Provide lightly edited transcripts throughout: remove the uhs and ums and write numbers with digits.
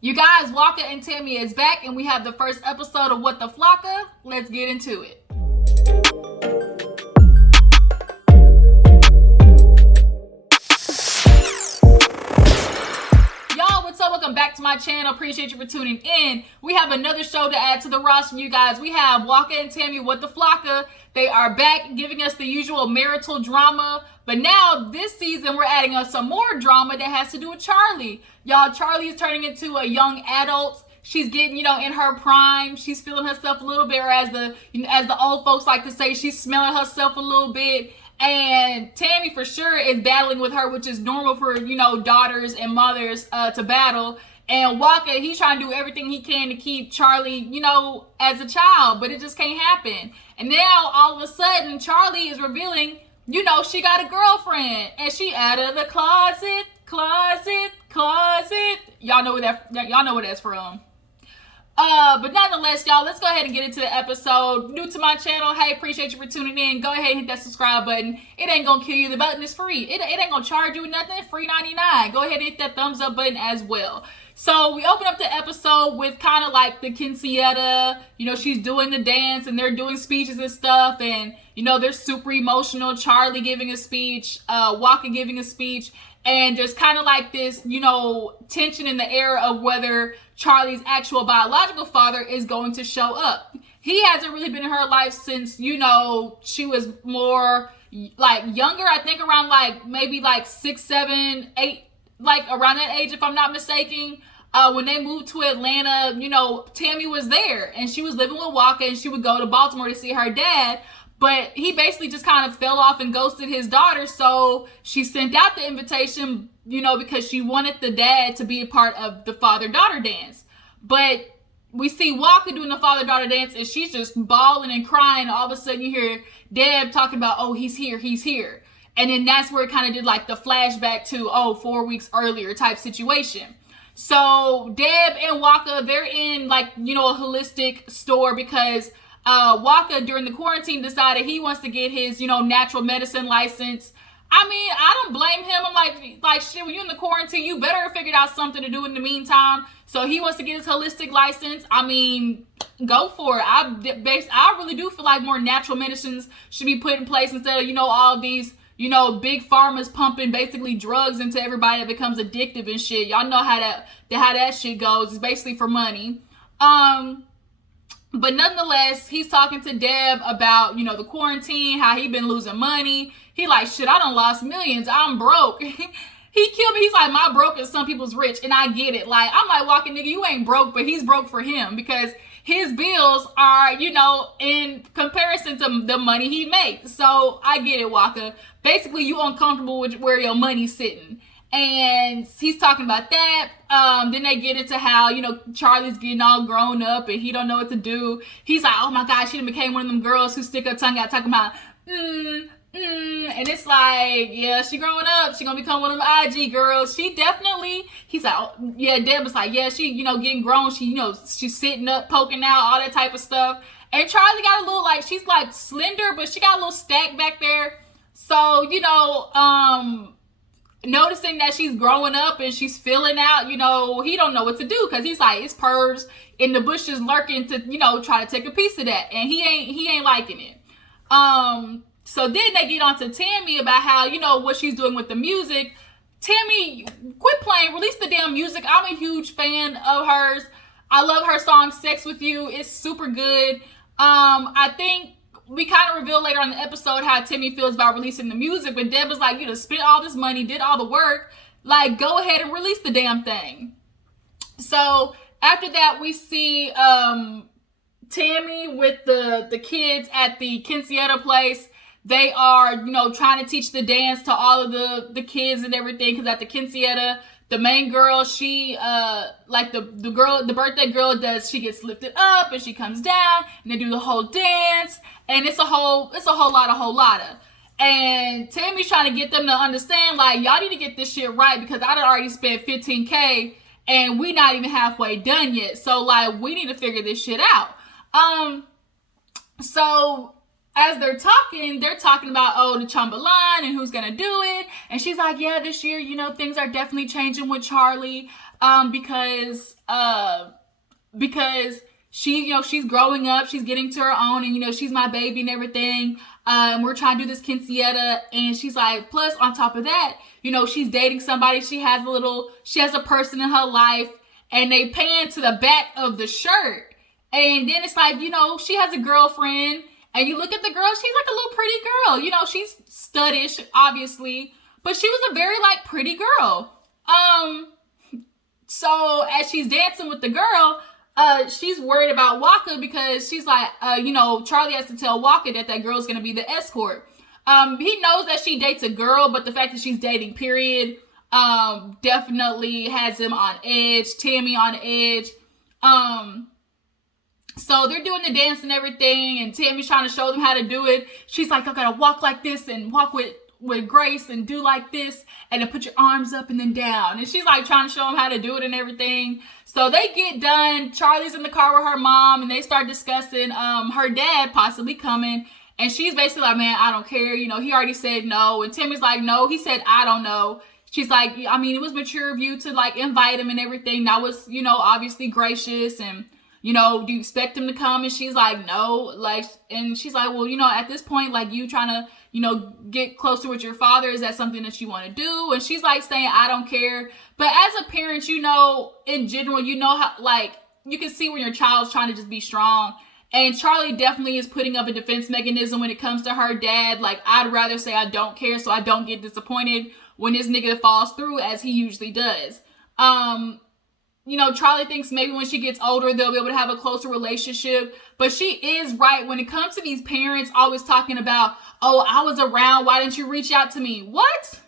You guys, Waka and Tammy is back, and we have the first episode of What the Flocka. Let's get into it. Y'all, what's up? Welcome back to my channel. Appreciate you for tuning in. We have another show to add to the roster, you guys. We have Waka and Tammy, What the Flocka. They are back, giving us the usual marital drama. But now, this season, we're adding us some more drama that has to do with Charlie. Y'all, Charlie is turning into a young adult. She's getting, in her prime. She's feeling herself a little bit, or as the old folks like to say, she's smelling herself a little bit. And Tammy, for sure, is battling with her, which is normal for, daughters and mothers to battle. And Waka, he's trying to do everything he can to keep Charlie, as a child, but it just can't happen. And now, all of a sudden, Charlie is revealing, she got a girlfriend, and she out of the closet. Y'all know where that's from. But nonetheless, y'all, let's go ahead and get into the episode. New to my channel, hey, appreciate you for tuning in. Go ahead and hit that subscribe button. It ain't gonna kill you. The button is free. It ain't gonna charge you nothing. Free 99. Go ahead and hit that thumbs up button as well. So we open up the episode with kind of like the quinceañera. She's doing the dance and they're doing speeches and stuff. And, they're super emotional. Charlie giving a speech, Waka giving a speech. And there's kind of like this, tension in the air of whether Charlie's actual biological father is going to show up. He hasn't really been in her life since, she was more like younger. I think around maybe 6, 7, 8, around that age, if I'm not mistaken. When they moved to Atlanta, Tammy was there and she was living with Waka, and she would go to Baltimore to see her dad. But he basically just kind of fell off and ghosted his daughter. So she sent out the invitation, because she wanted the dad to be a part of the father-daughter dance. But we see Waka doing the father-daughter dance, and she's just bawling and crying. All of a sudden you hear Deb talking about, oh, he's here. And then that's where it kind of did the flashback to, 4 weeks earlier type situation. So Deb and Waka, they're in a holistic store because Waka, during the quarantine, decided he wants to get his, natural medicine license. I mean, I don't blame him. I'm like, shit, when you're in the quarantine, you better have figured out something to do in the meantime. So he wants to get his holistic license. I mean, go for it. I really do feel like more natural medicines should be put in place instead of, all of these, big pharma's pumping basically drugs into everybody that becomes addictive and shit. Y'all know how that shit goes. It's basically for money. But nonetheless, he's talking to Deb about, the quarantine, how he been losing money. He like, shit, I done lost millions. I'm broke. He killed me. He's like, my broke is some people's rich. And I get it. I'm like, Walking, nigga, you ain't broke, but he's broke for him because his bills are, in comparison to the money he makes. So I get it, Waka. Basically, you uncomfortable with where your money's sitting. And he's talking about that. Then they get into how, Charlie's getting all grown up and he don't know what to do. He's like, oh my God, she became one of them girls who stick her tongue out talking about, and it's like, yeah, she growing up. She gonna become one of them IG girls. She definitely, he's like, oh, yeah, Deb was like, yeah, she, getting grown. She, she's sitting up, poking out, all that type of stuff. And Charlie got a little, she's slender, but she got a little stack back there. So, noticing that she's growing up and she's filling out, he don't know what to do because he's like, it's pervs in the bushes lurking to, try to take a piece of that. And he ain't liking it. So then they get on to Tammy about how, what she's doing with the music. Tammy, quit playing, release the damn music. I'm a huge fan of hers. I love her song Sex With You. It's super good. I think we kind of reveal later on in the episode how Tammy feels about releasing the music, but Deb was like, you just spent all this money, did all the work, go ahead and release the damn thing. So after that, we see Tammy with the kids at the quinceañera place. They are, trying to teach the dance to all of the kids and everything, because at the quinceañera, the main girl, she, the birthday girl she gets lifted up and she comes down and they do the whole dance. And it's a whole lot of. And Tammy's trying to get them to understand, y'all need to get this shit right because I done already spent $15K and we not even halfway done yet. So, we need to figure this shit out. So as they're talking about, the Chamberlain and who's gonna do it. And she's like, yeah, this year, things are definitely changing with Charlie. Because she, she's growing up, she's getting to her own, and she's my baby and everything. We're trying to do this quinceañera, and she's like, plus on top of that, she's dating somebody. She has a person in her life, and they pan to the back of the shirt, and then it's like, she has a girlfriend, and you look at the girl, she's like a little pretty girl. She's studdish, obviously, but she was a very pretty girl. So as she's dancing with the girl, she's worried about Waka because she's like, Charlie has to tell Waka that girl's going to be the escort. He knows that she dates a girl, but the fact that she's dating, period, definitely has him on edge, Tammy on edge. So they're doing the dance and everything, and Tammy's trying to show them how to do it. She's like, I gotta walk like this and walk with grace and do like this, and then put your arms up and then down. And she's like trying to show them how to do it and everything. So they get done. Charlie's in the car with her mom, and they start discussing her dad possibly coming. And she's basically like, man, I don't care. He already said no. And Tammy's like, no, he said, I don't know. She's like, I mean, it was mature of you to invite him and everything. That was, obviously gracious. And, do you expect him to come? And she's like, no. And she's like, well, at this point, you trying to, get closer with your father, is that something that you want to do? And she's like saying, I don't care. But as a parent, in general, how, you can see when your child's trying to just be strong. And Charlie definitely is putting up a defense mechanism when it comes to her dad. I'd rather say I don't care so I don't get disappointed when this nigga falls through, as he usually does. Charlie thinks maybe when she gets older, they'll be able to have a closer relationship. But she is right. When it comes to these parents always talking about, oh, I was around, why didn't you reach out to me? What?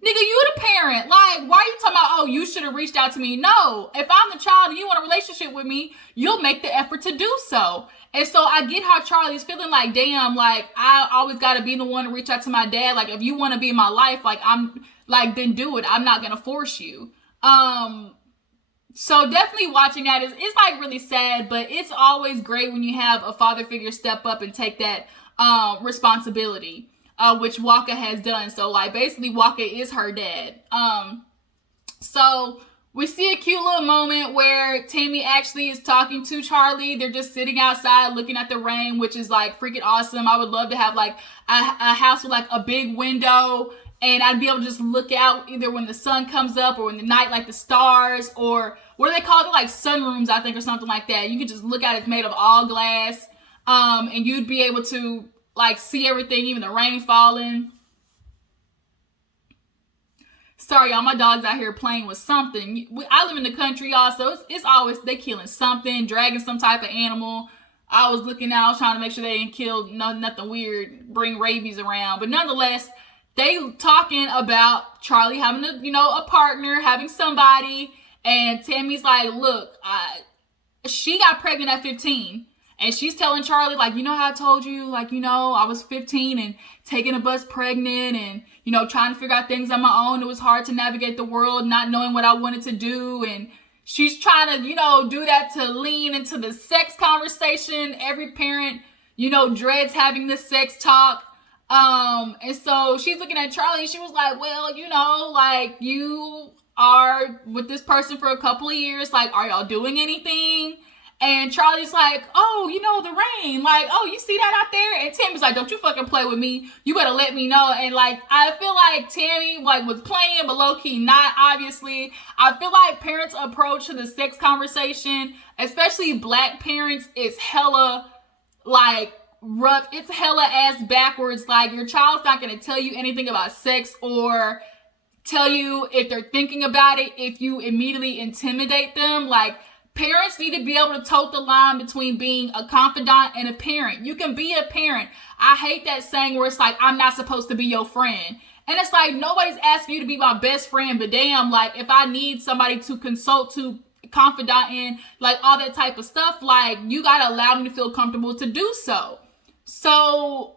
Nigga, you the parent. Why are you talking about, oh, you should have reached out to me? No. If I'm the child and you want a relationship with me, you'll make the effort to do so. And so I get how Charlie's feeling damn, I always got to be the one to reach out to my dad. If you want to be in my life, then do it. I'm not going to force you. So definitely watching that it's really sad, but it's always great when you have a father figure step up and take that responsibility, which Waka has done. So basically Waka is her dad. So we see a cute little moment where Tammy actually is talking to Charlie. They're just sitting outside looking at the rain, which is freaking awesome. I would love to have a house with a big window, and I'd be able to just look out either when the sun comes up or in the night, the stars, or what do they call it? Sunrooms, I think, or something like that. You can just look at it. It's made of all glass. And you'd be able to see everything, even the rain falling. Sorry, y'all, my dog's out here playing with something. I live in the country, y'all, so it's always, they killing something, dragging some type of animal. I was looking out, trying to make sure they didn't kill nothing weird, bring rabies around. But nonetheless, they talking about Charlie having a partner, having somebody, and Tammy's like, look, she got pregnant at 15, and she's telling Charlie, how I told you, I was 15 and taking a bus pregnant and, trying to figure out things on my own. It was hard to navigate the world, not knowing what I wanted to do. And she's trying to, do that to lean into the sex conversation. Every parent, dreads having the sex talk. And so she's looking at Charlie and she was like, well, you are with this person for a couple of years. Are y'all doing anything? And Charlie's like, oh, the rain. Oh, you see that out there? And Tammy's like, don't you fucking play with me. You better let me know. And I feel like Tammy was playing, but low key not, obviously. I feel like parents' approach to the sex conversation, especially black parents, is hella rough. It's hella ass backwards. Your child's not going to tell you anything about sex or tell you if they're thinking about it if you immediately intimidate them. Parents need to be able to tote the line between being a confidant and a parent. You can be a parent. I hate that saying where it's I'm not supposed to be your friend. And it's nobody's asking you to be my best friend, but damn, if I need somebody to consult, to confidant in, all that type of stuff, you gotta allow me to feel comfortable to do so. So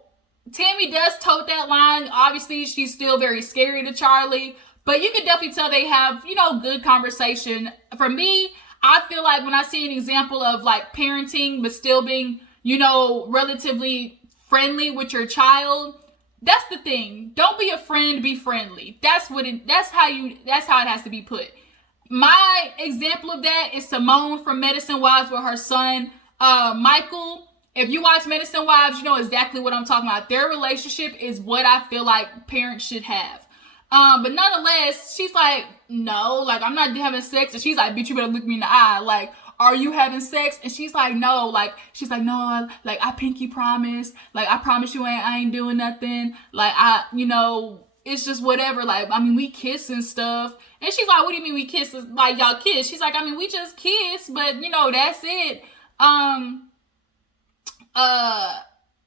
Tammy does tote that line. Obviously, she's still very scary to Charlie, but you can definitely tell they have, good conversation. For me, I feel when I see an example of parenting, but still being, relatively friendly with your child, that's the thing. Don't be a friend, be friendly. That's how it has to be put. my example of that is Simone from Medicine Wives with her son, Michael. If you watch Medicine Wives, you know exactly what I'm talking about. Their relationship is what I feel like parents should have. But nonetheless, she's like, no, like, I'm not having sex. And she's like, bitch, you better look me in the eye. Like, are you having sex? And she's like, no. Like, she's like, no, like, I pinky promise. Like, I promise you I ain't doing nothing. Like, it's just whatever. Like, I mean, we kiss and stuff. And she's like, what do you mean we kiss? Like, y'all kiss? She's like, I mean, we just kiss, but, that's it.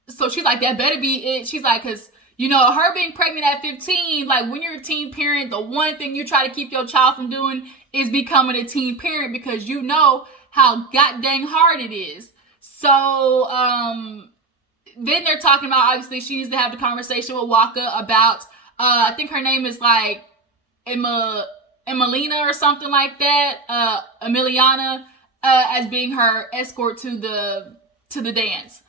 So she's like, that better be it. She's like, because, her being pregnant at 15, like, when you're a teen parent, the one thing you try to keep your child from doing is becoming a teen parent, because you know how god dang hard it is. So, then they're talking about, obviously, she needs to have the conversation with Waka about, I think her name is, like, Emelina or something like that, Emiliana, as being her escort to the dance.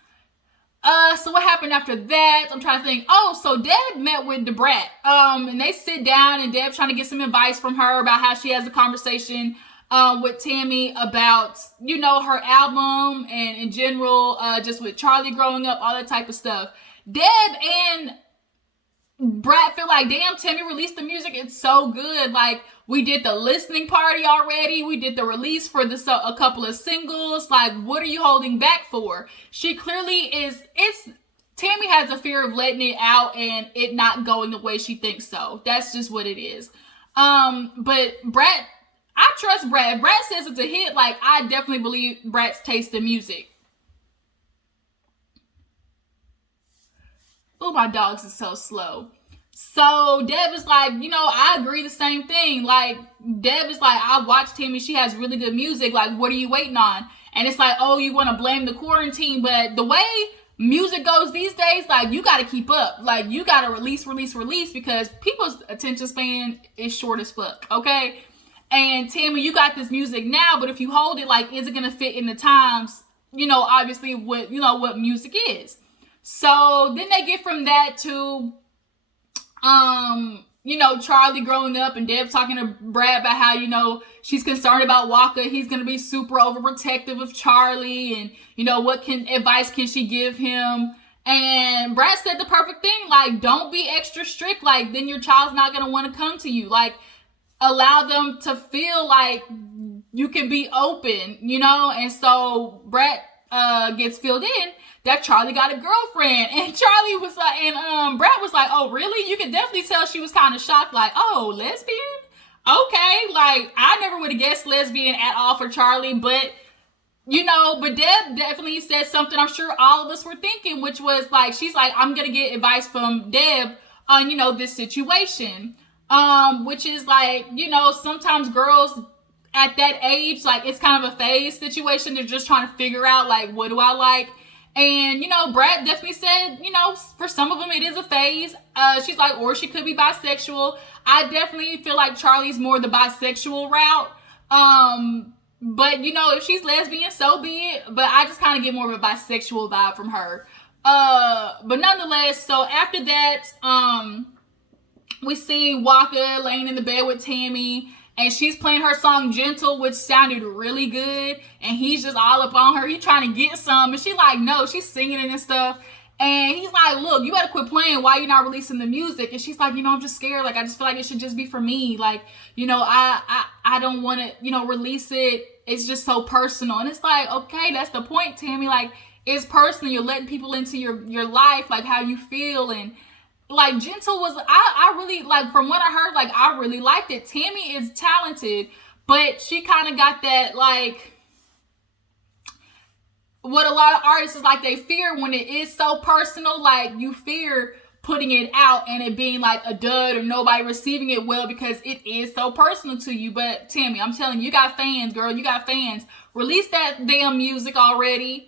So what happened after that? I'm trying to think. Oh, so Deb met with the brat. And they sit down, and Deb's trying to get some advice from her about how she has a conversation with Tammy about, her album and in general, just with Charlie growing up, all that type of stuff. Deb and Brat feel like, damn, Tammy released the music. It's so good. Like, we did the listening party already. We did the release for a couple of singles. Like, what are you holding back for? She clearly Tammy has a fear of letting it out and it not going the way she thinks so. That's just what it is. But Brat, I trust Brat. If Brat says it's a hit, like, I definitely believe Brat's taste in music. Oh, my dogs is so slow. So Deb is like, I agree the same thing. Like, Deb is like, I watched Tammy. She has really good music. Like, what are you waiting on? And it's like, oh, you want to blame the quarantine. But the way music goes these days, like, you got to keep up. Like, you got to release, because people's attention span is short as fuck, okay? And Tammy, you got this music now, but if you hold it, like, is it going to fit in the times, obviously what music is. So then they get from that to, Charlie growing up, and Deb talking to Brad about how, she's concerned about Waka. He's going to be super overprotective of Charlie, and, what advice can she give him? And Brad said the perfect thing, like, don't be extra strict. Like, then your child's not going to want to come to you. Like, allow them to feel like you can be open, And so Brad gets filled in that Charlie got a girlfriend, and Charlie was like, and Brad was like, oh, really? You could definitely tell she was kind of shocked, like, oh, lesbian? Okay, like, I never would have guessed lesbian at all for Charlie, but, but Deb definitely said something I'm sure all of us were thinking, which was, like, she's like, I'm gonna get advice from Deb on, this situation, which is, like, sometimes girls at that age, like, it's kind of a phase situation. They're just trying to figure out, like, what do I like? And, Brad definitely said, for some of them it is a phase. She's like, or she could be bisexual. I definitely feel like Charlie's more the bisexual route. But, if she's lesbian, so be it. But I just kind of get more of a bisexual vibe from her. But nonetheless, so after that, we see Waka laying in the bed with Tammy. And she's playing her song Gentle, which sounded really good. And he's just all up on her. He's trying to get some. And she's like, no, she's singing it and stuff. And he's like, look, you better quit playing. Why you not releasing the music? And she's like, I'm just scared. Like, I just feel like it should just be for me. Like, I don't want to, release it. It's just so personal. And it's like, okay, that's the point, Tammy. Like, it's personal. You're letting people into your life, like how you feel. And like, Gentle was, I really, like, from what I heard, like, I really liked it. Tammy is talented, but she kind of got that, like, what a lot of artists is like, they fear when it is so personal. Like, you fear putting it out and it being like a dud or nobody receiving it well because it is so personal to you. But Tammy, I'm telling you, you got fans, girl. You got fans. Release that damn music already.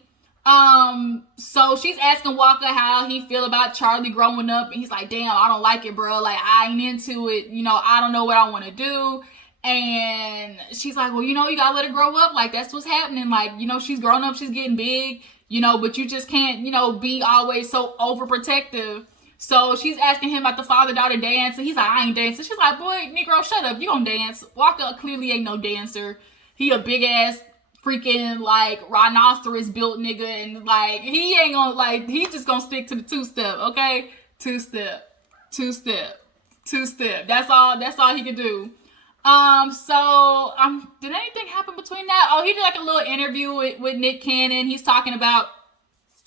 So she's asking Waka how he feel about Charlie growing up, and he's like, damn, I don't like it, bro. Like, I ain't into it. I don't know what I want to do. And she's like, well, you gotta let her grow up. Like, that's what's happening. Like, she's grown up, she's getting big, but you just can't, be always so overprotective. So she's asking him about the father-daughter dance, and he's like, I ain't dancing. She's like, boy, Negro, shut up. You gonna dance. Waka clearly ain't no dancer. He a big-ass freaking, like, rhinoceros-built nigga, and, like, he ain't gonna, like, he just gonna stick to the two-step, okay? Two-step. That's all he can do. Did anything happen between that? Oh, he did, like, a little interview with Nick Cannon. He's talking about,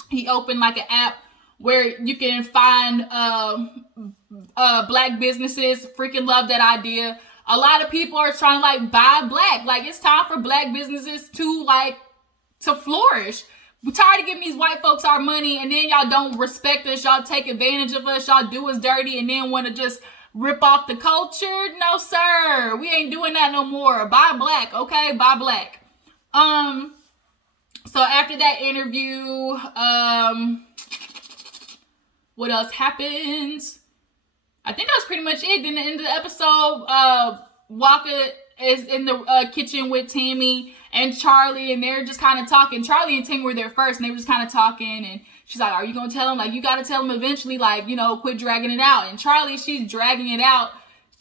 he opened, like, an app where you can find black businesses. Freaking love that idea. A lot of people are trying to, like, buy black. Like, it's time for black businesses to flourish. We're tired of giving these white folks our money, and then y'all don't respect us. Y'all take advantage of us. Y'all do us dirty, and then want to just rip off the culture. No, sir. We ain't doing that no more. Buy black, okay? Buy black. So after that interview, what else happens? I think that was pretty much it. Then the end of the episode, Waka is in the kitchen with Tammy and Charlie, and they're just kind of talking. Charlie and Tammy were there first, and they were just kind of talking, and she's like, are you going to tell him? Like, you got to tell him eventually, like, you know, quit dragging it out. And Charlie, she's dragging it out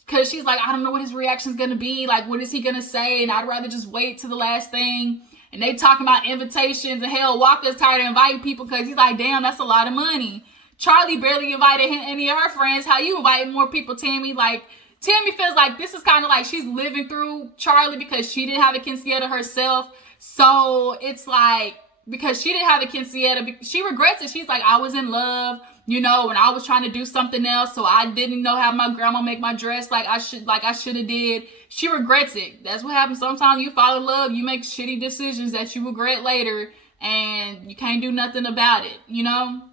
because she's like, I don't know what his reaction's going to be. Like, what is he going to say? And I'd rather just wait to the last thing. And they talking about invitations, and hell, Waka's tired of inviting people because he's like, damn, that's a lot of money. Charlie barely invited any of her friends. How you invite more people, Tammy? Like, Tammy feels like this is kind of like she's living through Charlie because she didn't have a quinceañera herself. So it's like, because she didn't have a quinceañera, she regrets it. She's like, I was in love, you know, and I was trying to do something else, so I didn't know how my grandma make my dress like I should have did. She regrets it. That's what happens. Sometimes you fall in love, you make shitty decisions that you regret later, and you can't do nothing about it, you know?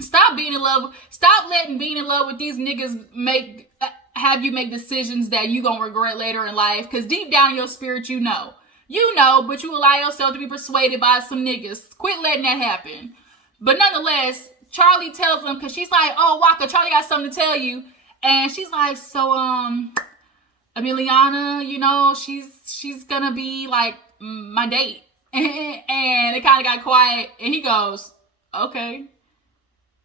Stop being in love. Stop letting being in love with these niggas have you make decisions that you gonna regret later in life. Because deep down in your spirit, you know. You know, but you allow yourself to be persuaded by some niggas. Quit letting that happen. But nonetheless, Charlie tells him, because she's like, oh, Waka, Charlie got something to tell you. And she's like, so, Emiliana, you know, she's gonna be, like, my date. And it kind of got quiet. And he goes, okay.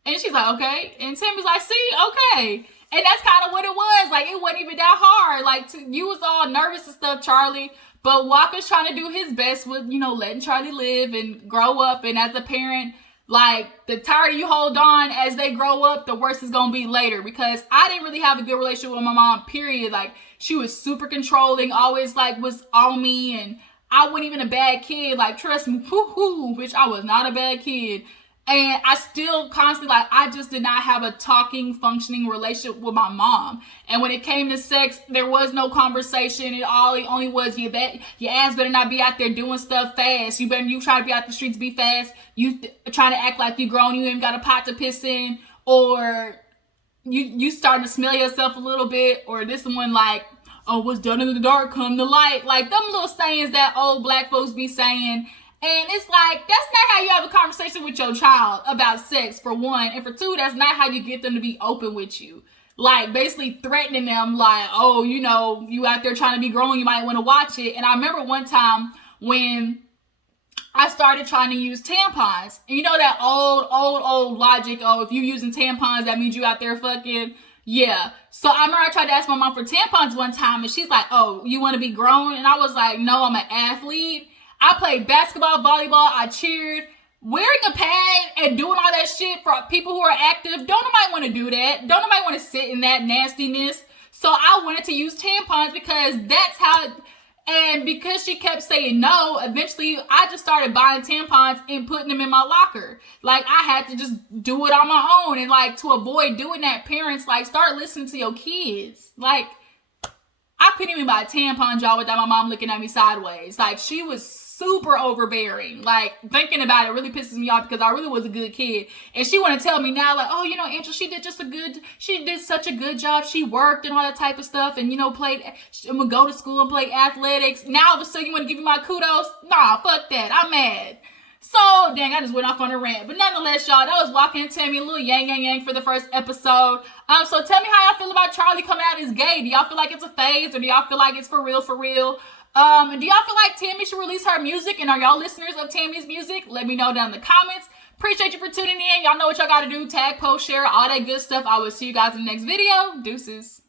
And she's like, okay. And Tammy's like, see, okay. And that's kind of what it was. Like, it wasn't even that hard. Like, you was all nervous and stuff, Charlie. But Waka's trying to do his best with, you know, letting Charlie live and grow up. And as a parent, like, the tighter you hold on as they grow up, the worse it's going to be later. Because I didn't really have a good relationship with my mom, period. Like, she was super controlling, always, like, was on me. And I wasn't even a bad kid. Like, trust me, bitch, I was not a bad kid. And I still constantly, like, I just did not have a talking, functioning relationship with my mom. And when it came to sex, there was no conversation. It only was, your ass better not be out there doing stuff fast. You try to be out the streets, be fast. You trying to act like you grown, you ain't got a pot to piss in. Or you starting to smell yourself a little bit. Or this one, like, oh, what's done in the dark come to light. Like, them little sayings that old black folks be saying. And it's like, that's not how you have a conversation with your child about sex, for one. And for two, that's not how you get them to be open with you. Like, basically threatening them, like, oh, you know, you out there trying to be grown, you might want to watch it. And I remember one time when I started trying to use tampons. And you know that old logic, oh, if you using tampons, that means you out there fucking. Yeah. So I remember I tried to ask my mom for tampons one time, and she's like, oh, you want to be grown? And I was like, no, I'm an athlete. I played basketball, volleyball, I cheered. Wearing a pad and doing all that shit for people who are active, don't nobody want to do that. Don't nobody want to sit in that nastiness. So I wanted to use tampons because that's how, and because she kept saying no, eventually I just started buying tampons and putting them in my locker. Like, I had to just do it on my own. And, like, to avoid doing that, parents, like, start listening to your kids. Like, I couldn't even buy tampons, y'all, without my mom looking at me sideways. Like, she was super overbearing. Like, thinking about it really pisses me off because I really was a good kid. And she want to tell me now, like, oh, you know, Angel, she did such a good job. She worked and all that type of stuff. And, you know, I'm going to go to school and play athletics. Now, all of a sudden, you want to give me my kudos? Nah, fuck that. I'm mad. So, dang, I just went off on a rant. But nonetheless, y'all, that was Waka and Tammy, a little yang for the first episode. So tell me how y'all feel about Charlie coming out as gay. Do y'all feel like it's a phase, or do y'all feel like it's for real? And do y'all feel like Tammy should release her music? And are y'all listeners of Tammy's music? Let me know down in the comments. Appreciate you for tuning in. Y'all know what y'all got to do. Tag, post, share, all that good stuff. I will see you guys in the next video. Deuces.